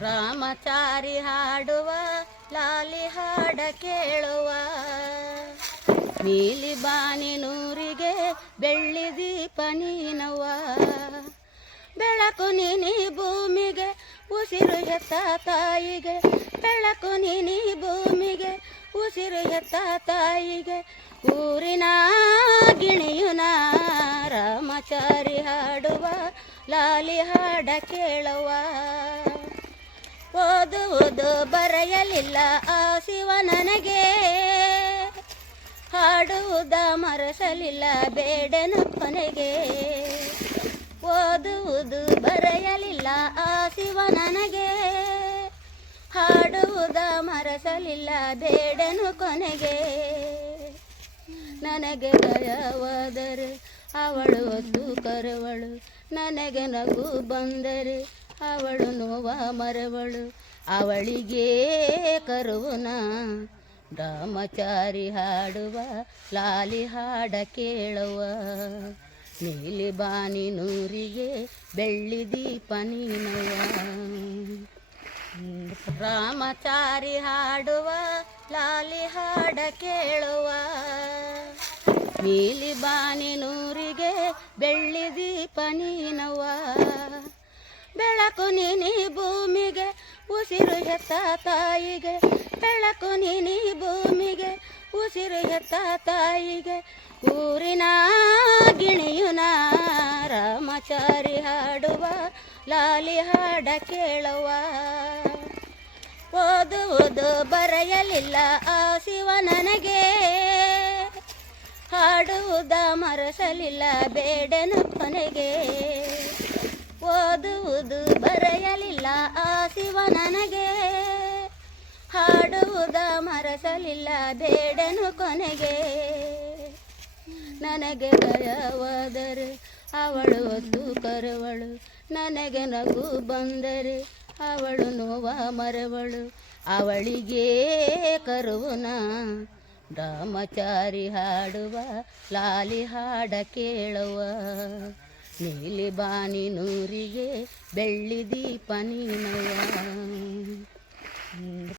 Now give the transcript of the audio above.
ರಾಮಚಾರಿ ಹಾಡುವ ಲಾಲಿ ಹಾಡ ಕೇಳುವ ನೀಲಿ ಬಾನಿನೂರಿಗೆ ಬೆಳ್ಳಿ ದೀಪ ನೀನವ್ವ ಬೆಳಕು ನೀನಿ ಭೂಮಿಗೆ ಉಸಿರು ಹೆತ್ತ ತಾಯಿಗೆ ಬೆಳಕು ನೀನಿ ಭೂಮಿಗೆ ಉಸಿರು ಹೆತ್ತ ತಾಯಿಗೆ ಊರಿನ ಗಿಣಿಯುನ ರಾಮಚಾರಿ ಹಾಡುವ ಲಾಲಿ ಹಾಡ ಕೇಳುವ ಓದುವುದು ಬರೆಯಲಿಲ್ಲ ಆ ಶಿವ ನನಗೆ ಹಾಡುವುದ ಮರೆಸಲಿಲ್ಲ ಬೇಡನು ಕೊನೆಗೆ ಓದುವುದು ಬರೆಯಲಿಲ್ಲ ಆ ಶಿವ ನನಗೆ ಹಾಡುವುದ ಮರೆಸಲಿಲ್ಲ ಬೇಡನು ಕೊನೆಗೆ ನನಗೆ ದಯವಾದರೆ ಅವಳು ಹೊತ್ತು ಕರೆವಳು ನನಗೆ ನಗು ಬಂದರೆ ಅವಳು ನೋವ ಮರೆವಳು ಅವಳಿಗೆ ಕರುವನ ರಾಮಚಾರಿ ಹಾಡುವ ಲಾಲಿ ಹಾಡ ಕೇಳುವ ನೀಲಿ ಬಾನಿನೂರಿಗೆ ಬೆಳ್ಳಿ ದೀಪ ನೀನವ್ವ ರಾಮಚಾರಿ ಹಾಡುವ ಲಾಲಿ ಹಾಡ ಕೇಳುವ ನೀಲಿ ಬಾನಿನೂರಿಗೆ ಬೆಳ್ಳಿ ದೀಪ ನೀನವ್ವ ಬೆಳಕು ನೀನಿ ಭೂಮಿಗೆ ಉಸಿರು ಹೆತ್ತ ತಾಯಿಗೆ ಬೆಳಕು ನೀನಿ ಭೂಮಿಗೆ ಉಸಿರು ಹೆತ್ತ ತಾಯಿಗೆ ಊರಿನ ಗಿಣಿಯುನ ರಾಮಚಾರಿ ಹಾಡುವ ಲಾಲಿ ಹಾಡ ಕೇಳುವ ಓದುವುದು ಬರೆಯಲಿಲ್ಲ ಆ ಶಿವ ನನಗೆ ಹಾಡುವುದ ಮರೆಸಲಿಲ್ಲ ಬೇಡನು ಕೊನೆಗೆ ಓದುವುದು ಬರೆಯಲಿಲ್ಲ ಆ ಶಿವ ನನಗೆ ಹಾಡುವುದ ಮರೆಸಲಿಲ್ಲ ಬೇಡನು ಕೊನೆಗೆ ನನಗೆ ದಯವಾದರೆ ಅವಳು ಹೊತ್ತು ಕರೆವಳು ನನಗೆ ನಗು ಬಂದರೆ ಅವಳು ನೋವ ಮರೆವಳು ಅವಳಿಗೆ ಕರುವನ ರಾಮಚಾರಿ ಹಾಡುವ ಲಾಲಿ ಹಾಡ ಕೇಳುವ ನೀಲಿ ಬಾನಿನೂರಿಗೆ ಬೆಳ್ಳಿ ದೀಪ ನೀನವ್ವ